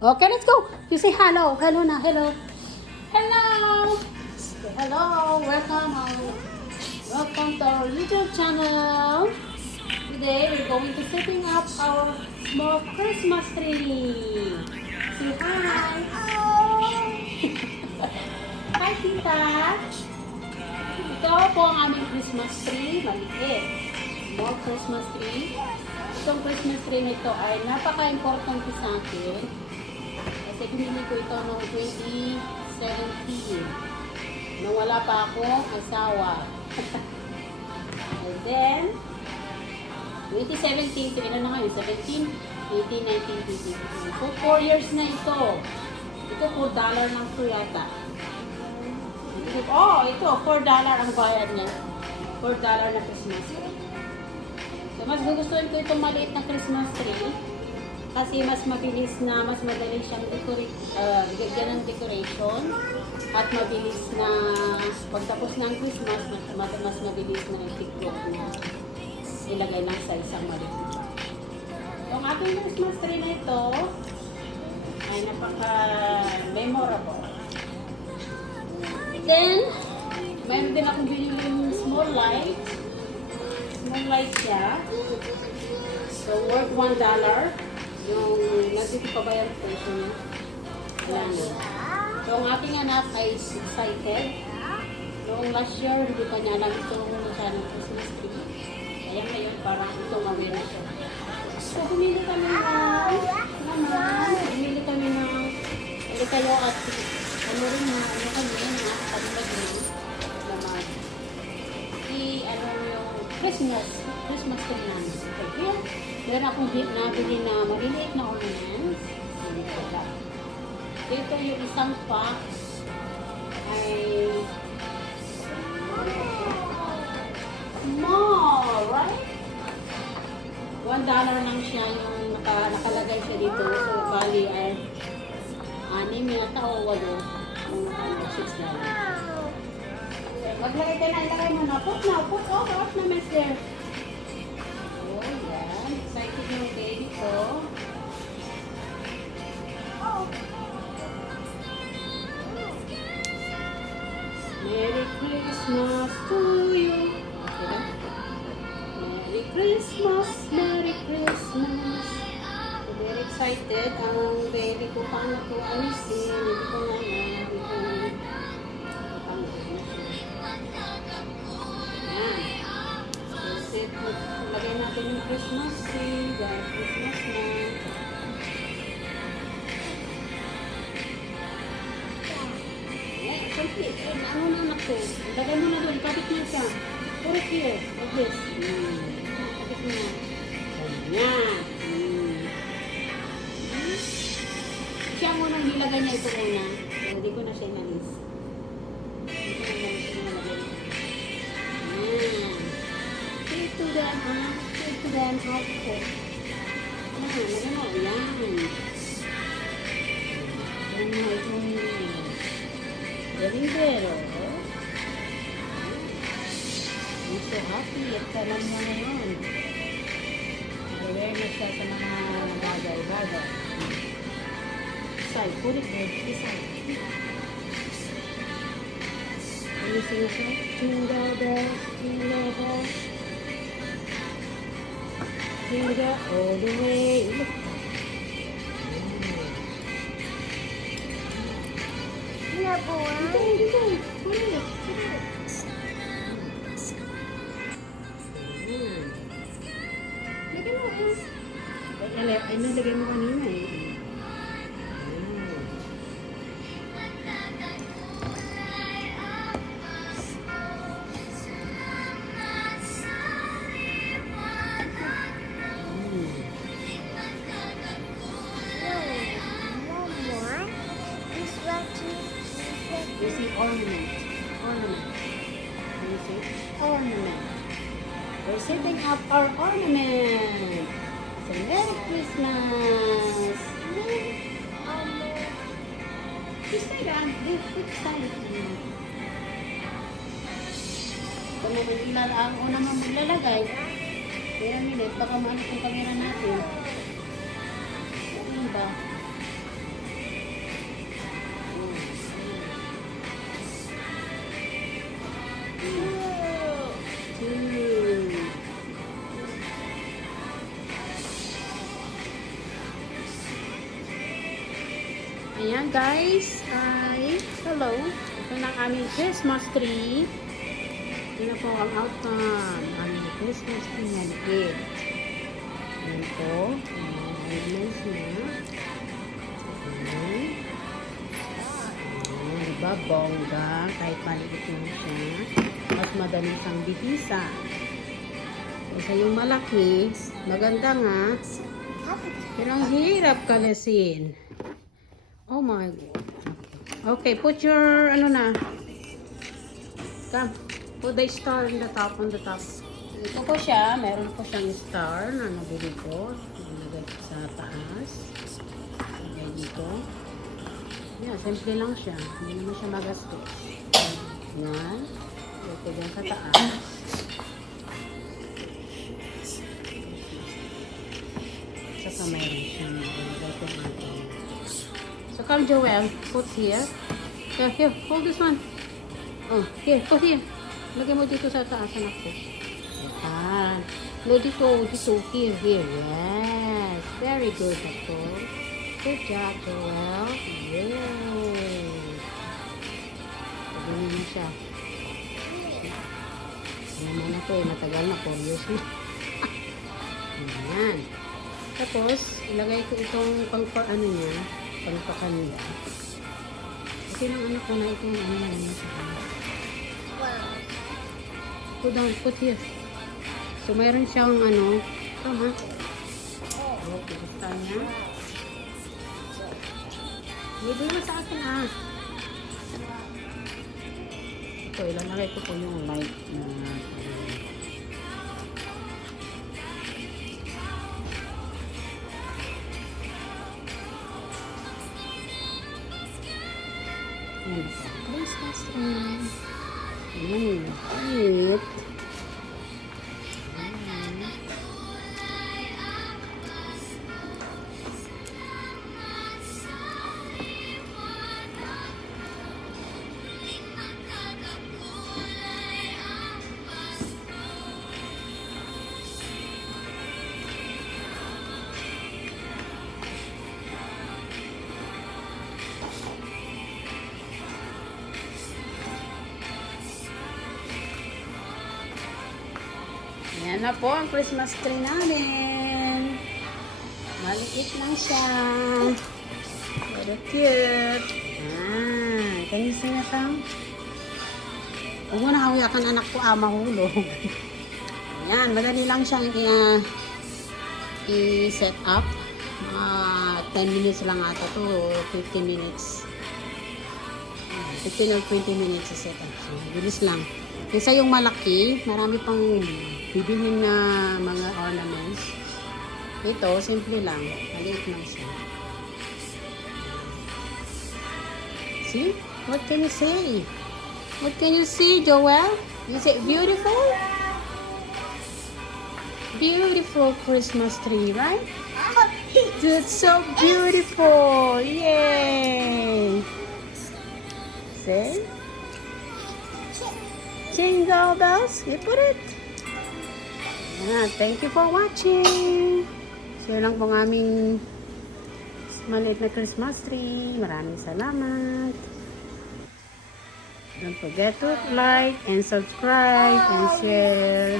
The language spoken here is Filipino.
Okay, let's go. You say hello. Hello na. Hello. Hello. Say hello. Welcome. Welcome to our YouTube channel. Today, we're going to setting up our small Christmas tree. Say hi. Hi, tita. Ito po ang aming Christmas tree. Maliit. Small Christmas tree. Itong Christmas tree nito ay napaka-importante sa akin. Kasi pinili ko ito noong 2017. Nung wala pa akong asawa. And then, 2017, sige na ngayon, 17, 18, 19, 20. So, 4 years na ito. Ito, $4 lang ito yata. Oh, ito, $4 ang bayad niya. $4 na Christmas tree. So, mas gugustuhin ko itong maliit na Christmas tree. Kasi mas mabilis na, mas madali siyang bigyan ng decoration. At mabilis na, pagtapos ng Christmas, mas mabilis na i-tiktok na ilagay lang sa isang maliit. So, ang aking Christmas tree na ito ay napaka-memorable. Then, mayroon din akong binili yung small light. Small light siya. So, worth $1. Yung nandito pa ba yung presyo niya? Wala na. So, ang aking anak ay excited. Noong last year, hindi pa niya alam ito muna siya ng Christmas tree. Kaya ngayon, parang ito mawin na siya. So, bumili kami ng hindi kayo at ano rin na, ano kami na paglag rin naman. Ano yung Christmas tree namin. Okay? Meron akong nabili na maliliit na ornaments. Ito yung isang pack ay small, right? $1 lang siya yung nakalagay siya dito. So, bali ay 6 yata o 8 $6. Maglagay ka na, ilagay mo na. Put na, mister. Oh, yan. Excited yung baby ko. Merry Christmas to you. Okay. Merry Christmas, Merry Christmas. So, very excited. Ang baby ko paano ko alisin. Hindi ko na lagay natin yung Christmas tree dahil Christmas na. Siyempre, ano na anak ko? Lagay mo na doon, kapit mo siya. Put it here, like this. Kapit mo na. Ayan. Siya muna nilagay niya ito muna. So, hindi ko na siya inalis. Hindi ko na siya nilagay. Ayan. To them, outfit. Lagyan mo, yan. Yan mo, itong pero, I'm so happy at kalam na ngayon. Aware na siya sa mga bagay-bagay. Side, put it there, iside. Ano siya siya? Jingle bells, jingle bells. Jingle all the way. Look. Dito. Huli. Lagay mo. Ay, nalagay mo kanina eh. You see ornament. You see ornament. We're setting up our ornament. So, Merry Christmas. Just like that. This side. Kung ang una mo maglalagay, kaya minute, baka maano kung camera natin. Ano ba? Ayan guys, ay hello. Ito na ang aming Christmas tree. Ito na po ang outcome. Aming Christmas tree na liit. Ayan po. Ayan na. Ayan. Ayan, diba? Bongga. Kahit maliit lang siya. Mas madali siyang bihisa. Kasi yung malaki, maganda nga. Pero ang hirap kalasin. Oh my God. Okay, put your, ano na. Come, put the star on the top, Ito po siya, meron po siyang star na nabili ko. Nalagay ko sa taas. Nalagay dito. Yeah, simple lang siya. Hindi naman siya magastos. Yan. Ito dyan sa taas. Saka mayroon siyang nalagay ko natin. So come Joel, put here. Here, hold this one. Oh, here, put here. Lagay mo dito sa taas, anak ko. Yan. No, dito, here. Yes. Very good, ako. Good job, Joel. Yes. Pagawin mo siya. Naman na to matagal na, 4 years na. Yan. Tapos, ilagay ko itong pang-ano niya, pang-pakanila. Kasi lang anak ko na itong ano na niya sa kanya. Put down, put here. So, mayroon siyang ano, tama. Okay, gusto niya. Bibili mo sa akin Ito, ilalagay ko po yung light na Christmas tree. Cute. Yan na po ang Christmas tree namin. Maliit lang siya. Very cute. Can you see na tam? Huwag mo na hawiyakan anak ko, mahulog. Yan, madali lang siyang i-set up. 10 minutes lang ata to, 15 minutes. 15 or 20 minutes i-set up. So, bilis lang. Kaysa yung malaki, marami pang bibilhin na mga ornaments. Ito, simple lang. Maliit lang siya. See? What can you say? What can you see, Joel? Is it beautiful? Beautiful Christmas tree, right? It's so beautiful. Yay! See? Jingle bells. You put it. Thank you for watching. So, yun lang po ang aming maliit na Christmas tree. Maraming salamat. Don't forget to like and subscribe and share.